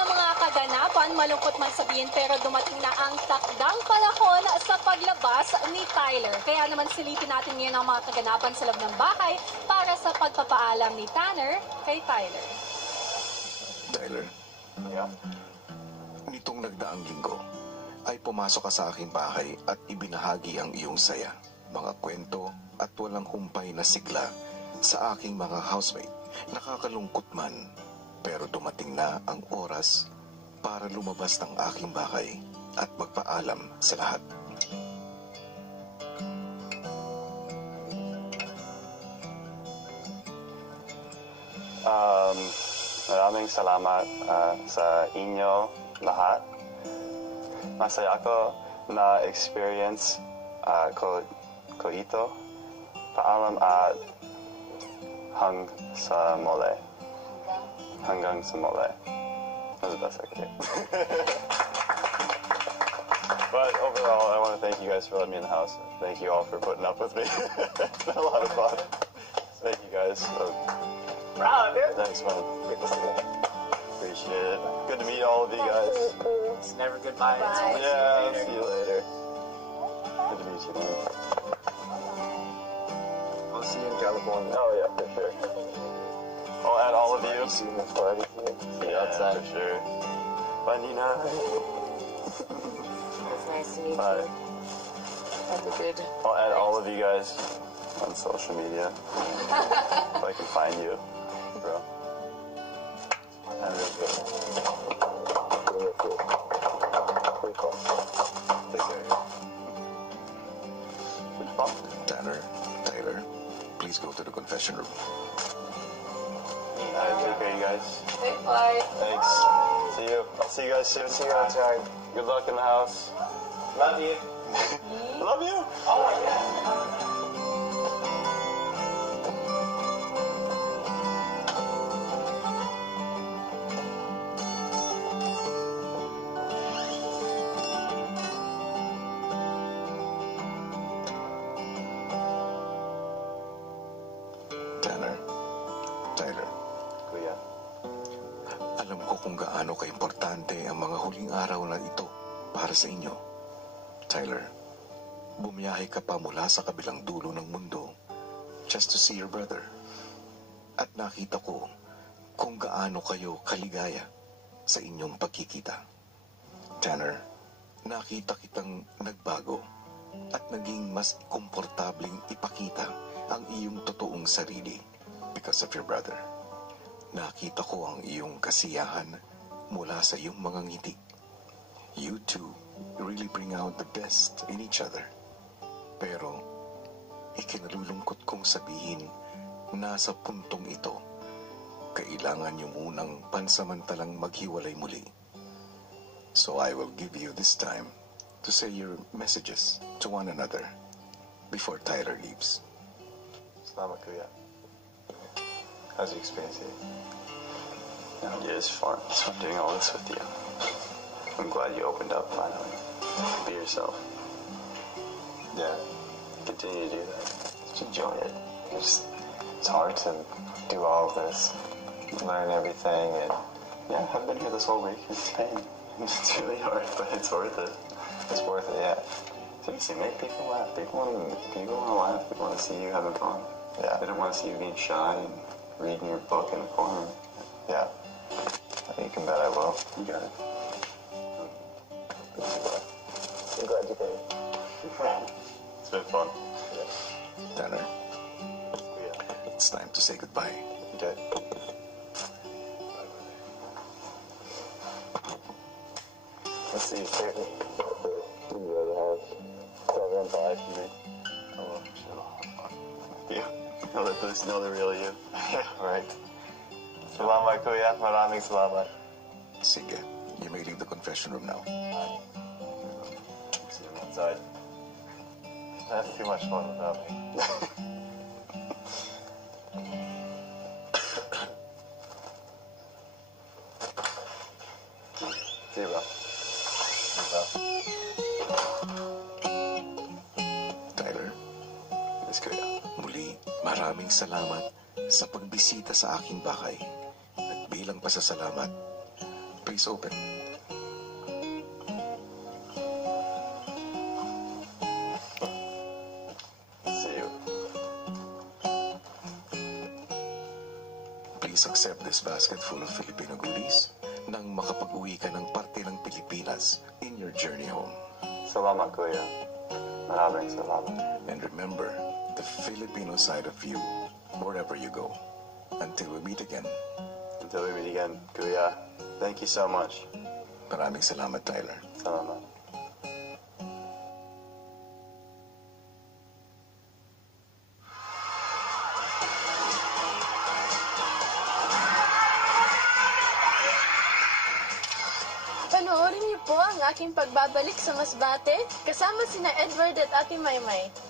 ng mga kaganapan, malungkot man sabihin, pero dumating na ang takdang panahon sa paglabas ni Tyler. Kaya naman silipin natin ngayon ang mga kaganapan sa loob ng bahay para sa pagpapaalam ni Tanner kay Tyler. Tyler, nitong nagdaang linggo ay pumasok ka sa aking bahay at ibinahagi ang iyong saya, mga kwento at walang humpay na sigla sa aking mga housemate. Nakakalungkot man, pero dumating na ang oras para lumabas ng aking bahay at magpaalam sa lahat. Maraming salamat sa inyo lahat. Masaya ako na experience ko ito. Paalam at hanggang sa mole. That was the best I could do. But overall, I want to thank you guys for letting me in the house. Thank you all for putting up with me. It's been a lot of fun. Thank you guys. Proud, dude. Thanks, man. Appreciate it. Good to meet all of you guys. It's never goodbye. Yeah, see you later. Good to meet you, man. I'll see you in California. Oh, yeah, for sure. I'll add all of you. See you in Florida. See you outside. For sure. Bye, Nina. It's nice to meet Bye. you. Have a good... I'll add all of you guys on social media. If I can find you, bro. And real good. Take care. Which bump? Tanner, Tyler, please go to the confession room. Alright, take care, you guys. Bye. Thanks. See you. I'll see you guys soon. See you outside. Good luck in the house. Love you. Love you. Oh my God. Tanner, Tyler, Kuya. alam ko kung gaano kaimportante ang mga huling araw na ito para sa inyo. Tyler, bumiyahe ka pa mula sa kabilang dulo ng mundo just to see your brother. At nakita ko kung gaano kayo kaligaya sa inyong pagkikita. Tanner, nakita kitang nagbago at naging mas komportabling ipakita ang iyong totoong sarili because of your brother. Nakita ko ang iyong kasiyahan mula sa iyong mga ngiti. You two really bring out the best in each other. Pero, ikinalulungkot kong sabihin, nasa puntong ito, kailangan niyo munang pansamantalang maghiwalay muli. So I will give you this time to say your messages to one another before Tyler leaves. Salamat, Kuya. How's the experience here? Yeah, it's fun. It's fun doing all this with you. I'm glad you opened up finally. Be yourself. Yeah. Continue to do that. Just enjoy it. It's hard to do all of this, learn everything, and yeah, I've been here this whole week. It's pain. It's really hard, but it's worth it. It's worth it, yeah. Seriously, make people laugh. People want to laugh. People want to see you having fun. Yeah. They don't want to see you being shy and reading your book in the corner. Yeah. You can bet I will. You got it. I'm glad you came. It's been fun. Tanner, Yeah. it's time to say goodbye. Okay. Let's see. Take me. You go to the house. Tell them bye for me. I will. Yeah. I'll let those know the real you. Right. Salamat, Kuya. Maraming salamat. Sige, you may leave the confession room now. See you outside. That's too much fun without me. See you, bro. Tyler, Miss Kuya. muli maraming salamat sa pagbisita sa aking bahay. At bilang pasasalamat, Please open. See you. Please accept this basket full of Filipino goodies nang makapag-uwi ka ng parte ng Pilipinas in your journey home. Salamat, Kuya. Maraming salamat. And remember the Filipino side of you wherever you go. Until we meet again. Until we meet again, Kuya. Thank you so much. Maraming salamat, Tyler. Salamat. Panoorin niyo po ang aking pagbabalik sa Masbate kasama sina Edward at Ate Maymay.